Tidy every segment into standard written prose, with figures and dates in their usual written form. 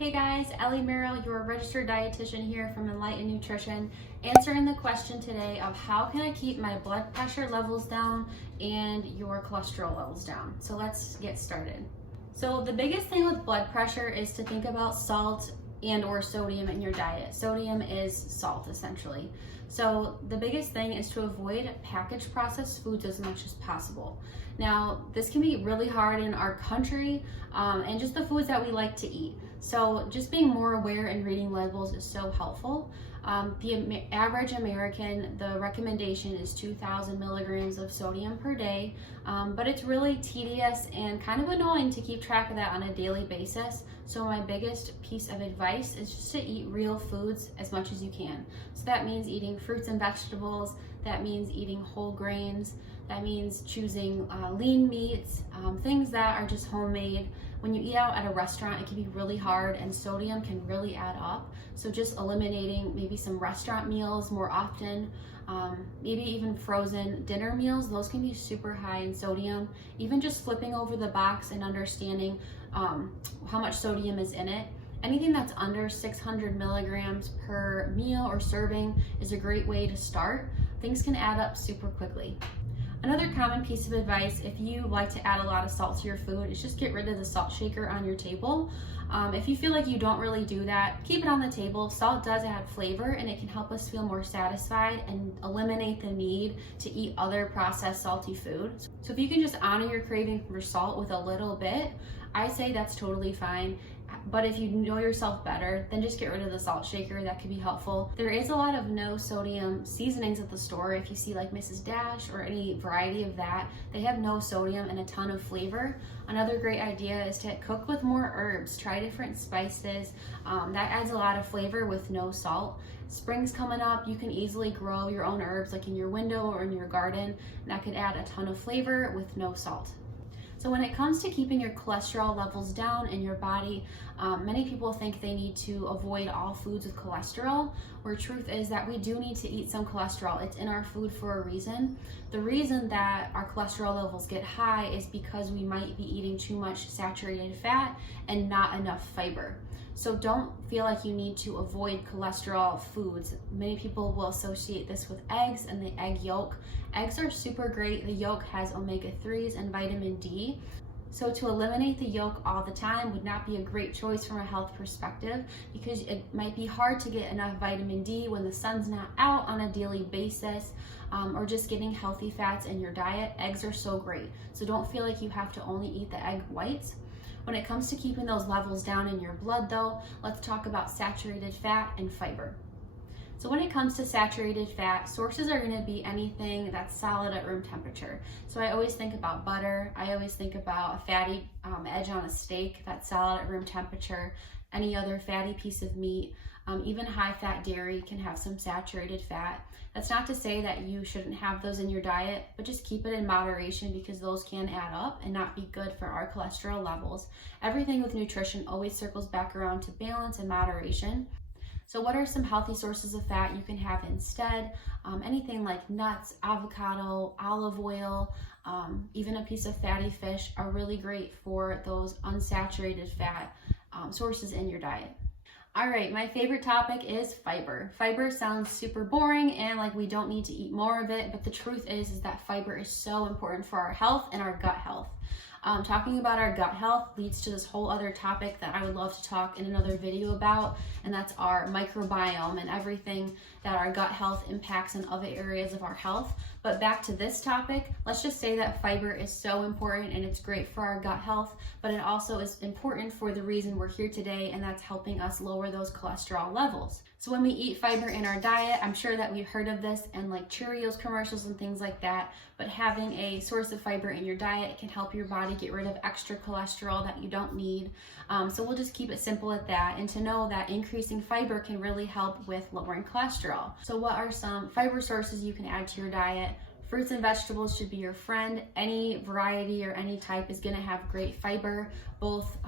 Hey guys, Ellie Merrill, your registered dietitian here from Enlightened Nutrition, answering the question today of how can I keep my blood pressure levels down and your cholesterol levels down. So let's get started. So the biggest thing with blood pressure is to think about salt and or sodium in your diet. Sodium is salt essentially. So the biggest thing is to avoid packaged processed foods as much as possible. Now, this can be really hard in our country and just the foods that we like to eat. So just being more aware and reading labels is so helpful. The average American, the recommendation is 2,000 milligrams of sodium per day, but it's really tedious and kind of annoying to keep track of that on a daily basis. So my biggest piece of advice is just to eat real foods as much as you can. So that means eating fruits and vegetables, that means eating whole grains, that means choosing lean meats, things that are just homemade. When you eat out at a restaurant, it can be really hard and sodium can really add up. So just eliminating maybe some restaurant meals more often, maybe even frozen dinner meals, those can be super high in sodium. Even just flipping over the box and understanding how much sodium is in it. Anything that's under 600 milligrams per meal or serving is a great way to start. Things can add up super quickly. Another common piece of advice, if you like to add a lot of salt to your food, is just get rid of the salt shaker on your table. If you feel like you don't really do that, keep it on the table. Salt does add flavor and it can help us feel more satisfied and eliminate the need to eat other processed salty food. So if you can just honor your craving for salt with a little bit, I say that's totally fine. But if you know yourself better, then just get rid of the salt shaker. That could be helpful. There is a lot of no sodium seasonings at the store. If you see like Mrs. Dash or any variety of that, they have no sodium and a ton of flavor. Another great idea is to cook with more herbs. Try different spices. That adds a lot of flavor with no salt. Spring's coming up, you can easily grow your own herbs like in your window or in your garden. That could add a ton of flavor with no salt. So when it comes to keeping your cholesterol levels down in your body, many people think they need to avoid all foods with cholesterol, where truth is that we do need to eat some cholesterol. It's in our food for a reason. The reason that our cholesterol levels get high is because we might be eating too much saturated fat and not enough fiber. So don't feel like you need to avoid cholesterol foods. Many people will associate this with eggs and the egg yolk. Eggs are super great. The yolk has omega-3s and vitamin D. So to eliminate the yolk all the time would not be a great choice from a health perspective because it might be hard to get enough vitamin D when the sun's not out on a daily basis, or just getting healthy fats in your diet. Eggs are so great. So don't feel like you have to only eat the egg whites. When it comes to keeping those levels down in your blood though, let's talk about saturated fat and fiber. So when it comes to saturated fat, sources are going to be anything that's solid at room temperature. So I always think about butter. I always think about a fatty edge on a steak that's solid at room temperature. Any other fatty piece of meat, even high-fat dairy can have some saturated fat. That's not to say that you shouldn't have those in your diet, but just keep it in moderation because those can add up and not be good for our cholesterol levels. Everything with nutrition always circles back around to balance and moderation. So what are some healthy sources of fat you can have instead? Anything like nuts, avocado, olive oil, even a piece of fatty fish are really great for those unsaturated fat sources in your diet. All right, my favorite topic is fiber. Fiber sounds super boring and like we don't need to eat more of it, but the truth is that fiber is so important for our health and our gut health. Talking about our gut health leads to this whole other topic that I would love to talk in another video about, and that's our microbiome and everything that our gut health impacts in other areas of our health. But back to this topic, let's just say that fiber is so important and it's great for our gut health, but it also is important for the reason we're here today, and that's helping us lower those cholesterol levels. So when we eat fiber in our diet, I'm sure that we've heard of this and like Cheerios commercials and things like that, but having a source of fiber in your diet can help your body get rid of extra cholesterol that you don't need. So we'll just keep it simple at that, and to know that increasing fiber can really help with lowering cholesterol. So what are some fiber sources you can add to your diet? Fruits and vegetables should be your friend. Any variety or any type is going to have great fiber, both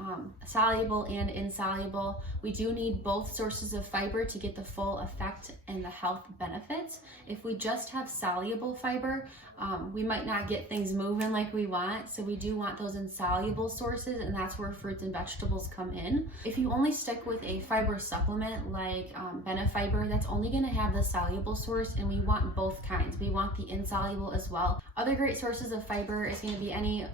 soluble and insoluble. We do need both sources of fiber to get the full effect and the health benefits. If we just have soluble fiber, we might not get things moving like we want. So we do want those insoluble sources, and that's where fruits and vegetables come in. If you only stick with a fiber supplement like Benefiber, that's only going to have the soluble source, and we want both kinds. We want the insoluble as well. Other great sources of fiber is going to be any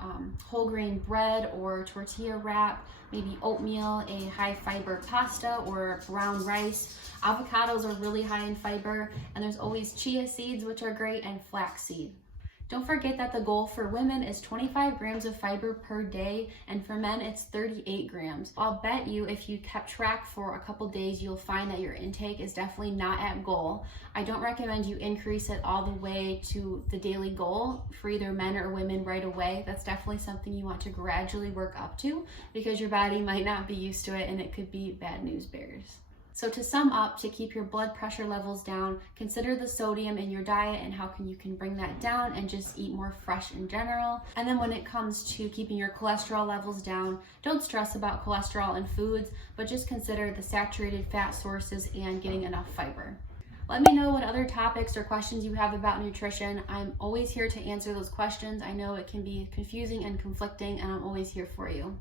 whole grain bread or tortilla wrap, maybe oatmeal, a high fiber pasta or brown rice. Avocados are really high in fiber, and there's always chia seeds, which are great, and flaxseed. Don't forget that the goal for women is 25 grams of fiber per day, and for men it's 38 grams. I'll bet you if you kept track for a couple days, you'll find that your intake is definitely not at goal. I don't recommend you increase it all the way to the daily goal for either men or women right away. That's definitely something you want to gradually work up to, because your body might not be used to it and it could be bad news bears. So to sum up, to keep your blood pressure levels down, consider the sodium in your diet and how you can bring that down, and just eat more fresh in general. And then when it comes to keeping your cholesterol levels down, don't stress about cholesterol in foods, but just consider the saturated fat sources and getting enough fiber. Let me know what other topics or questions you have about nutrition. I'm always here to answer those questions. I know it can be confusing and conflicting, and I'm always here for you.